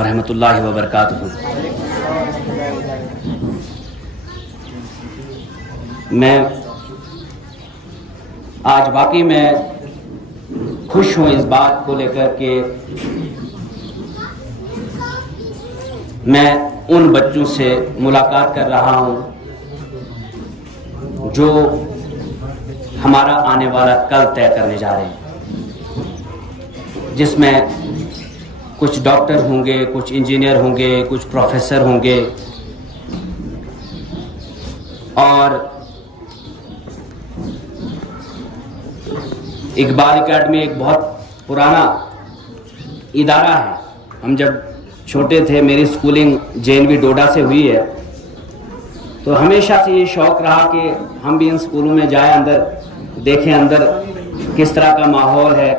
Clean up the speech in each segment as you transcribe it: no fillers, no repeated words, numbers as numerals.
ورحمۃ اللہ وبرکاتہ۔ میں آج واقعی میں خوش ہوں اس بات کو لے کر کہ میں ان بچوں سے ملاقات کر رہا ہوں جو ہمارا آنے والا کل طے کرنے جا رہے ہیں، جس میں کچھ ڈاکٹر ہوں گے، کچھ انجینئر ہوں گے، کچھ پروفیسر ہوں گے، اور اقبال اکیڈمی ایک بہت پرانا ادارہ ہے۔ ہم جب چھوٹے تھے، میری سکولنگ JNV ڈوڈا سے ہوئی ہے، تو ہمیشہ سے یہ شوق رہا کہ ہم بھی ان سکولوں میں جائیں، اندر دیکھیں اندر کس طرح کا ماحول ہے،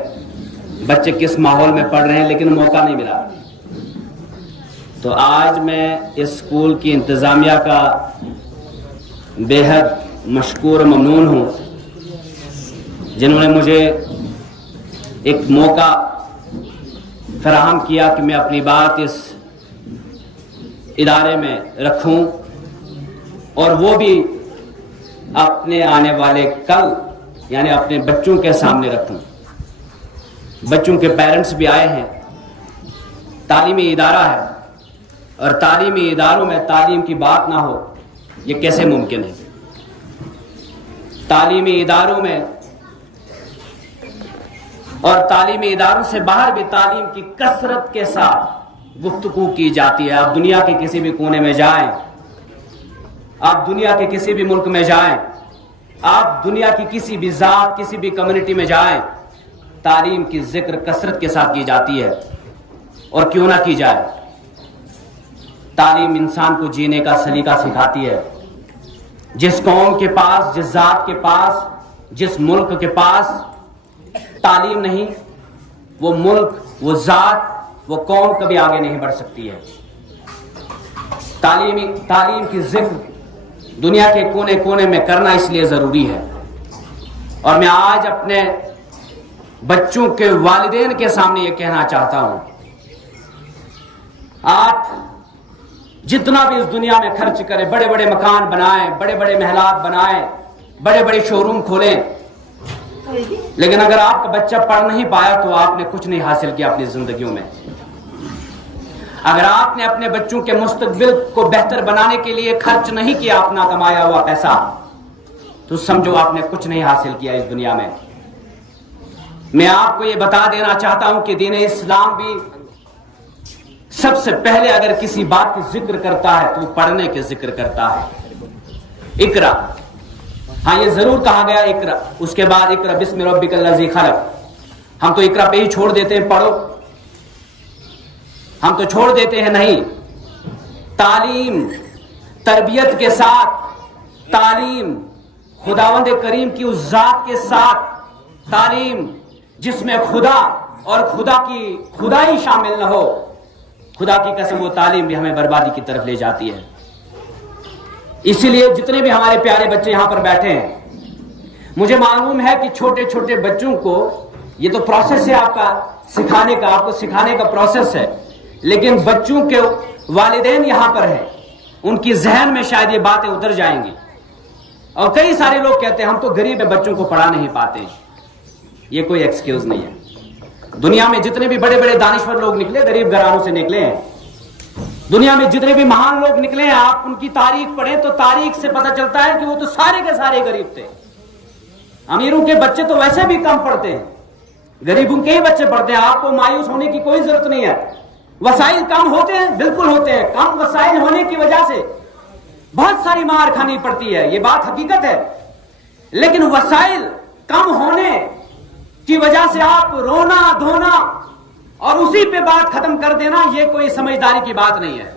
بچے کس ماحول میں پڑھ رہے ہیں، لیکن موقع نہیں ملا۔ تو آج میں اس اسکول کی انتظامیہ کا بے حد مشکور و ممنون ہوں، جنہوں نے مجھے ایک موقع فراہم کیا کہ میں اپنی بات اس ادارے میں رکھوں، اور وہ بھی اپنے آنے والے کل یعنی اپنے بچوں کے سامنے رکھوں۔ بچوں کے پیرنٹس بھی آئے ہیں، تعلیمی ادارہ ہے، اور تعلیمی اداروں میں تعلیم کی بات نہ ہو یہ کیسے ممکن ہے؟ تعلیمی اداروں میں اور تعلیمی اداروں سے باہر بھی تعلیم کی کثرت کے ساتھ گفتگو کی جاتی ہے۔ آپ دنیا کے کسی بھی کونے میں جائیں، آپ دنیا کے کسی بھی ملک میں جائیں، آپ دنیا کی کسی بھی ذات، کسی بھی کمیونٹی میں جائیں، تعلیم کی ذکر کثرت کے ساتھ کی جاتی ہے۔ اور کیوں نہ کی جائے؟ تعلیم انسان کو جینے کا سلیقہ سکھاتی ہے۔ جس قوم کے پاس، جس ذات کے پاس، جس ملک کے پاس تعلیم نہیں، وہ ملک، وہ ذات، وہ قوم کبھی آگے نہیں بڑھ سکتی ہے۔ تعلیم کی ذکر دنیا کے کونے کونے میں کرنا اس لیے ضروری ہے۔ اور میں آج اپنے بچوں کے والدین کے سامنے یہ کہنا چاہتا ہوں، آپ جتنا بھی اس دنیا میں خرچ کریں، بڑے بڑے مکان بنائیں، بڑے بڑے محلات بنائیں، بڑے بڑے شو روم کھولیں، لیکن اگر آپ کا بچہ پڑھ نہیں پایا تو آپ نے کچھ نہیں حاصل کیا اپنی زندگیوں میں۔ اگر آپ نے اپنے بچوں کے مستقبل کو بہتر بنانے کے لیے خرچ نہیں کیا اپنا کمایا ہوا پیسہ، تو سمجھو آپ نے کچھ نہیں حاصل کیا اس دنیا میں۔ میں آپ کو یہ بتا دینا چاہتا ہوں کہ دین اسلام بھی سب سے پہلے اگر کسی بات کی ذکر کرتا ہے تو پڑھنے کے ذکر کرتا ہے۔ اقرا، ہاں یہ ضرور کہا گیا اقرا، اس کے بعد اقرا بسم ربک الذی خلق۔ ہم تو اقرا پہ ہی چھوڑ دیتے ہیں، پڑھو، ہم تو چھوڑ دیتے ہیں، نہیں۔ تعلیم، تربیت کے ساتھ تعلیم، خداوند کریم کی اس ذات کے ساتھ تعلیم جس میں خدا اور خدا کی خدائی شامل نہ ہو، خدا کی قسم وہ تعلیم بھی ہمیں بربادی کی طرف لے جاتی ہے۔ اسی لیے جتنے بھی ہمارے پیارے بچے یہاں پر بیٹھے ہیں، مجھے معلوم ہے کہ چھوٹے چھوٹے بچوں کو یہ تو پروسیس ہے آپ کا سکھانے کا، آپ کو سکھانے کا پروسیس ہے، لیکن بچوں کے والدین یہاں پر ہیں، ان کی ذہن میں شاید یہ باتیں اتر جائیں گی۔ اور کئی سارے لوگ کہتے ہیں ہم تو غریب ہیں، بچوں کو پڑھا نہیں پاتے۔ یہ کوئی ایکسکیوز نہیں ہے۔ دنیا میں جتنے بھی بڑے بڑے دانشور لوگ نکلے غریب گھرانوں سے نکلے ہیں۔ دنیا میں جتنے بھی مہان لوگ نکلے ہیں، آپ ان کی تاریخ پڑھیں تو تاریخ سے پتہ چلتا ہے کہ وہ تو سارے کے سارے غریب تھے۔ امیروں کے بچے تو ویسے بھی کم پڑھتے ہیں، غریبوں کے ہی بچے پڑھتے ہیں۔ آپ کو مایوس ہونے کی کوئی ضرورت نہیں ہے۔ وسائل کم ہوتے ہیں، بالکل ہوتے ہیں، کم وسائل ہونے کی وجہ سے بہت ساری مار کھانی پڑتی ہے، یہ بات حقیقت ہے، لیکن وسائل کم ہونے کی وجہ سے آپ رونا دھونا اور اسی پہ بات ختم کر دینا، یہ کوئی سمجھداری کی بات نہیں ہے۔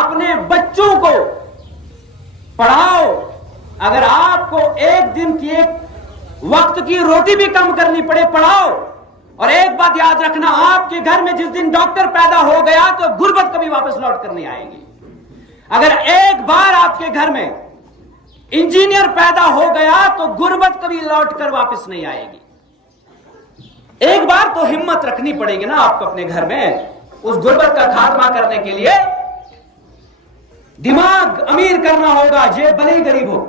اپنے بچوں کو پڑھاؤ۔ اگر آپ کو ایک دن کی ایک وقت کی روٹی بھی کم کرنی پڑے، پڑھاؤ۔ اور ایک بات یاد رکھنا، آپ کے گھر میں جس دن ڈاکٹر پیدا ہو گیا تو غربت کبھی واپس لوٹ کر نہیں آئے گی۔ اگر ایک بار آپ کے گھر میں انجینئر پیدا ہو گیا تو غربت کبھی لوٹ کر واپس نہیں آئے گی۔ ایک بار تو ہمت رکھنی پڑے گی نا آپ کو اپنے گھر میں۔ اس غربت کا خاتمہ کرنے کے لیے دماغ امیر کرنا ہوگا، جیب بھلے ہی غریب ہو۔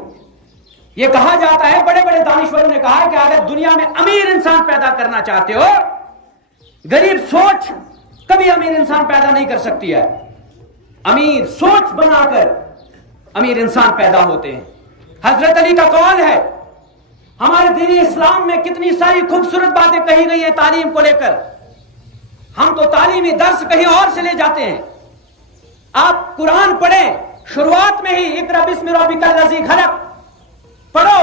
یہ کہا جاتا ہے، بڑے بڑے دانشوروں نے کہا ہے کہ اگر دنیا میں امیر انسان پیدا کرنا چاہتے ہو، غریب سوچ کبھی امیر انسان پیدا نہیں کر سکتی ہے، امیر سوچ بنا کر امیر انسان پیدا ہوتے ہیں۔ حضرت علی کا قول ہے، ہمارے دین اسلام میں کتنی ساری خوبصورت باتیں کہی گئی ہیں تعلیم کو لے کر، ہم تو تعلیمی درس کہیں اور سے لے جاتے ہیں۔ آپ قرآن پڑھیں، شروعات میں ہی اقرأ بسم ربک الذی خلق پڑھو،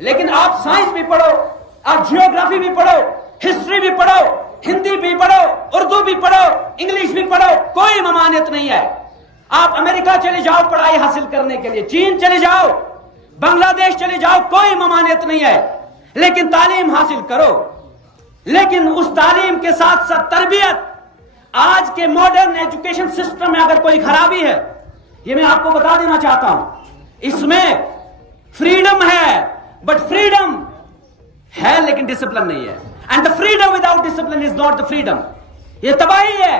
لیکن آپ سائنس بھی پڑھو، آپ جیوگرافی بھی پڑھو، ہسٹری بھی پڑھو، ہندی بھی پڑھو، اردو بھی پڑھو، انگلش بھی پڑھو، کوئی ممانعت نہیں ہے۔ آپ امریکہ چلے جاؤ پڑھائی حاصل کرنے کے لیے، چین چلے جاؤ، بنگلہ دیش چلے جاؤ، کوئی ممانعت نہیں ہے، لیکن تعلیم حاصل کرو۔ لیکن اس تعلیم کے ساتھ ساتھ تربیت، آج کے ماڈرن ایجوکیشن سسٹم میں اگر کوئی خرابی ہے، یہ میں آپ کو بتا دینا چاہتا ہوں، اس میں فریڈم ہے، بٹ فریڈم ہے لیکن ڈسپلن نہیں ہے، and the freedom without discipline is not the freedom, یہ تباہی ہے۔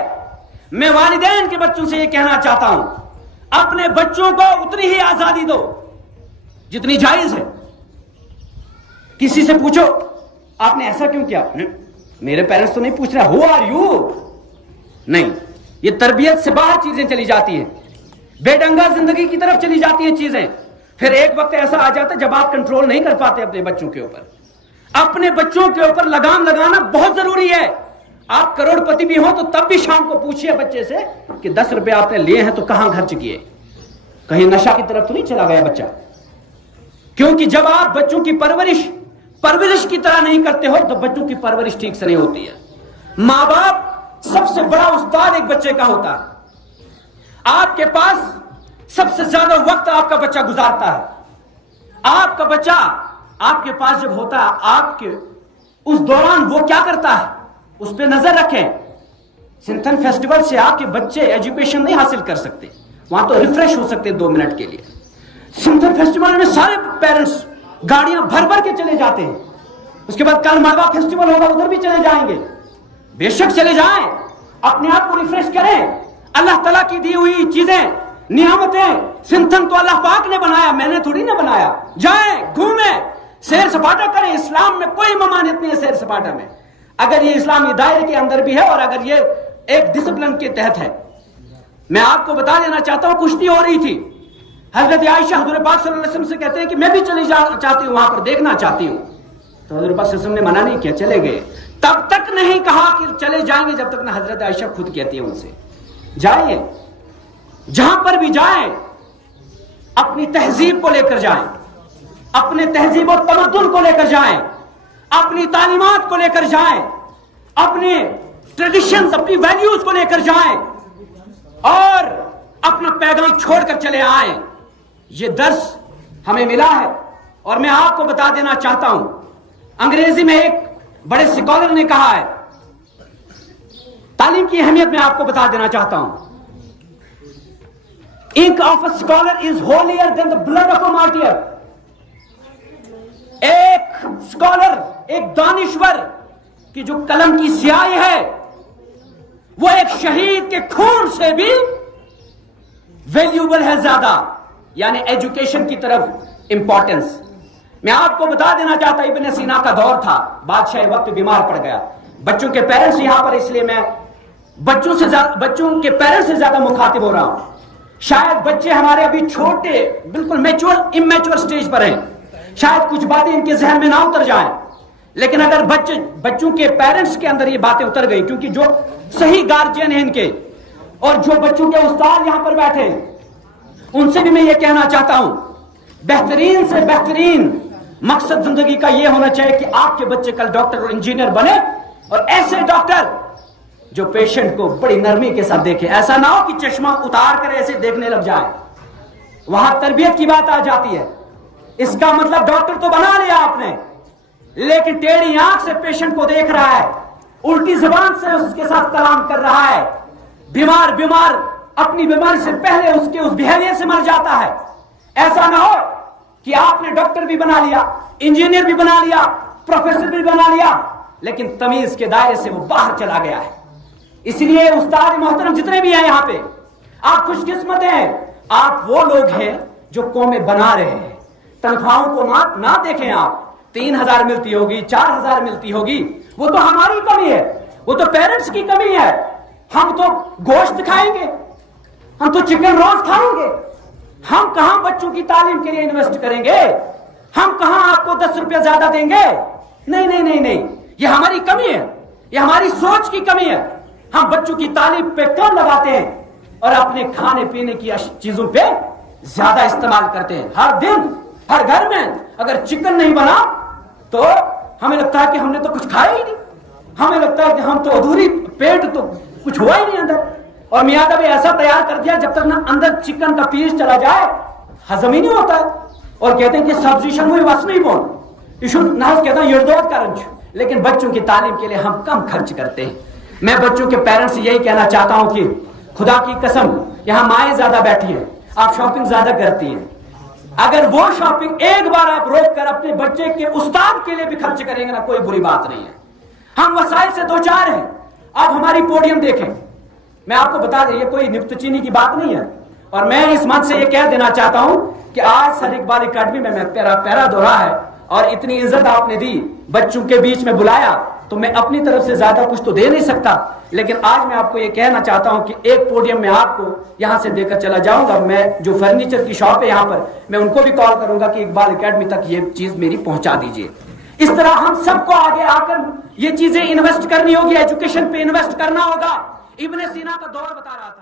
میں والدین کے بچوں سے یہ کہنا چاہتا ہوں، اپنے بچوں کو اتنی ہی آزادی دو جتنی جائز ہے۔ کسی سے پوچھو آپ نے ایسا کیوں کیا، میرے پیرنٹس تو نہیں پوچھ رہا ہو آر یو، نہیں، یہ تربیت سے باہر چیزیں چلی جاتی ہیں، بے ڈنگا زندگی کی طرف چلی جاتی ہیں چیزیں۔ پھر ایک وقت ایسا آ جاتا ہے جب آپ کنٹرول نہیں کر پاتے اپنے بچوں کے اوپر۔ اپنے بچوں کے اوپر لگام لگانا بہت ضروری ہے۔ آپ کروڑ پتی بھی ہوں تو تب بھی شام کو پوچھئے بچے سے کہ 10 روپے آپ نے لیے ہیں تو کہاں خرچ کیے، کہیں نشہ کی طرف تو نہیں چلا گیا بچہ؟ کیونکہ جب آپ بچوں کی پرورش کی طرح نہیں کرتے ہو تو بچوں کی پرورش ٹھیک سے نہیں ہوتی ہے۔ ماں باپ سب سے بڑا استاد ایک بچے کا ہوتا ہے، آپ کے پاس سب سے زیادہ وقت آپ کا بچہ گزارتا ہے۔ آپ کا بچہ آپ کے پاس جب ہوتا ہے، آپ کے اس دوران وہ کیا کرتا ہے اس پہ نظر رکھیں۔ سنتھن فیسٹیول سے آپ کے بچے ایجوکیشن نہیں حاصل کر سکتے، وہاں تو ریفریش ہو سکتے 2 منٹ کے لیے۔ سنتھن فیسٹیول میں سارے پیرنٹس گاڑیاں بھر کے چلے جاتے ہیں، اس کے بعد کل مروا فیسٹیول ہوگا ادھر بھی چلے جائیں گے، بے شک چلے جائیں، اپنے آپ کو ریفریش کریں۔ اللہ تعالیٰ کی دی ہوئی چیزیں، نعمتیں، سنتھن تو اللہ پاک نے بنایا، میں نے تھوڑی نہ بنایا۔ جائیں، گھومیں، سیر سپاٹا کریں، اسلام میں کوئی ممانعت نہیں ہے سیر سپاٹا میں، اگر یہ اسلامی دائرے کے اندر بھی ہے اور اگر یہ ایک ڈسپلن کے تحت ہے۔ میں آپ کو بتا دینا چاہتا ہوں، کشتی ہو رہی تھی، حضرت عائشہ حضور پاک صلی اللہ علیہ وسلم سے کہتے ہیں کہ میں بھی چلی چاہتی ہوں، وہاں پر دیکھنا چاہتی ہوں، تو حضور پاک صلی اللہ علیہ وسلم نے منع نہیں کیا، چلے گئے۔ تب تک نہیں کہا کہ چلے جائیں گے جب تک نہ حضرت عائشہ خود کہتی ہیں ان سے جائیں، جہاں پر بھی جائیں اپنی تہذیب کو لے کر جائیں، اپنے تہذیب و تمدن کو لے کر جائیں، اپنی تعلیمات کو لے کر جائیں، اپنے ٹریڈیشنز، اپنی ویلیوز کو لے کر جائیں اور اپنا پیغام چھوڑ کر چلے آئیں۔ یہ درس ہمیں ملا ہے، اور میں آپ کو بتا دینا چاہتا ہوں، انگریزی میں ایک بڑے سکالر نے کہا ہے، تعلیم کی اہمیت میں آپ کو بتا دینا چاہتا ہوں، ink of a scholar is holier than the blood of a martyr۔ ایک سکالر، ایک دانشور کی جو قلم کی سیاہی ہے وہ ایک شہید کے خون سے بھی ویلیوبل ہے زیادہ، یعنی ایجوکیشن کی طرف امپورٹنس۔ میں آپ کو بتا دینا چاہتا ہوں، ابن سینا کا دور تھا، بادشاہ وقت بیمار پڑ گیا، بچوں کے پیرنٹس یہاں پر، اس لیے میں بچوں کے پیرنٹس سے زیادہ مخاطب ہو رہا ہوں۔ شاید بچے ہمارے ابھی چھوٹے، بالکل امیچور سٹیج پر ہیں، شاید کچھ باتیں ان کے ذہن میں نہ اتر جائیں، لیکن اگر بچوں کے پیرنٹس کے اندر یہ باتیں اتر گئی، کیونکہ جو صحیح گارجین ہیں ان کے اور جو بچوں کے استاد یہاں پر بیٹھے ہیں، ان سے بھی میں یہ کہنا چاہتا ہوں، بہترین سے بہترین مقصد زندگی کا یہ ہونا چاہیے کہ آپ کے بچے کل ڈاکٹر اور انجینئر بنے، اور ایسے ڈاکٹر جو پیشنٹ کو بڑی نرمی کے ساتھ دیکھے، ایسا نہ ہو کہ چشمہ اتار کر ایسے دیکھنے لگ جائے۔ وہاں تربیت کی بات آ جاتی ہے، اس کا مطلب ڈاکٹر تو بنا لیا آپ نے، لیکن ٹیڑھی آنکھ سے پیشنٹ کو دیکھ رہا ہے، الٹی زبان سے اس کے ساتھ کلام کر رہا ہے، بیمار اپنی بیماری سے پہلے اس کے بیہیویئر سے مر جاتا ہے۔ ایسا نہ ہو کہ آپ نے ڈاکٹر بھی بنا لیا، انجینئر بھی بنا لیا، پروفیسر بھی بنا لیا، لیکن تمیز کے دائرے سے وہ باہر چلا گیا ہے۔ اس لیے استاد محترم جتنے بھی ہیں یہاں پہ، آپ خوش قسمت ہیں، آپ وہ لوگ ہیں جو قومیں بنا رہے ہیں۔ تنخواہوں کو نہ دیکھیں آپ، 3,000 ملتی ہوگی، 4,000 ملتی ہوگی، وہ تو ہماری کمی ہے، وہ تو پیرنٹس کی کمی ہے۔ ہم تو گوشت کھائیں گے، ہم تو چکن روز کھائیں گے، ہم کہاں بچوں کی تعلیم کے لیے انویسٹ کریں گے؟ ہم کہاں آپ کو 10 روپے زیادہ دیں گے؟ نہیں نہیں نہیں نہیں، یہ ہماری کمی ہے، یہ ہماری سوچ کی کمی ہے۔ ہم بچوں کی تعلیم پہ کم لگاتے ہیں اور اپنے کھانے پینے کی چیزوں پہ زیادہ استعمال کرتے ہیں۔ ہر دن ہر گھر میں اگر چکن نہیں بنا تو ہمیں لگتا ہے کہ ہم نے تو کچھ کھایا ہی نہیں، ہمیں لگتا ہے کہ ہم تو ادھوری پیٹ، تو کچھ ہوا ہی نہیں اندر۔ اور میاں بھی ایسا تیار کر دیا جب تک نہ اندر چکن کا پیس چلا جائے ہضم ہی نہیں ہوتا ہے، اور کہتے ہیں کہ سبزیشن ہوئی وس نہیں بون ایشو نہ کہتا ہوں یردود کرنچ۔ لیکن بچوں کی تعلیم کے لیے ہم کم خرچ کرتے ہیں۔ میں بچوں کے پیرنٹس سے یہی کہنا چاہتا ہوں کہ خدا کی قسم یہاں مائیں زیادہ بیٹھی ہیں، آپ شاپنگ زیادہ کرتی ہیں، اگر وہ شاپنگ ایک بار آپ روک کر اپنے بچے کے استاد کے لیے بھی خرچ کریں گے نا، کوئی بری بات نہیں ہے۔ ہم وسائل سے دو چار ہیں، آپ ہماری پوڈیم دیکھیں، میں آپ کو بتا دیں یہ کوئی نکت چینی کی بات نہیں ہے، اور میں اس منچ سے یہ کہہ دینا چاہتا ہوں کہ آج سر اقبال اکیڈمی میں پیرا دورہ ہے اور اتنی عزت آپ نے دی، بچوں کے بیچ میں بلایا، تو میں اپنی طرف سے زیادہ کچھ تو دے نہیں سکتا، لیکن آج میں آپ کو یہ کہنا چاہتا ہوں کہ ایک پوڈیم میں آپ کو یہاں سے دے کر چلا جاؤں گا۔ میں جو فرنیچر کی شاپ ہے یہاں پر، میں ان کو بھی کال کروں گا کہ اقبال اکیڈمی تک یہ چیز میری پہنچا دیجیے۔ اس طرح ہم سب کو آگے آ کر یہ چیزیں انویسٹ کرنی ہوگی، ایجوکیشن پہ انویسٹ کرنا ہوگا۔ ابن سینا کا دور بتا رہا تھا۔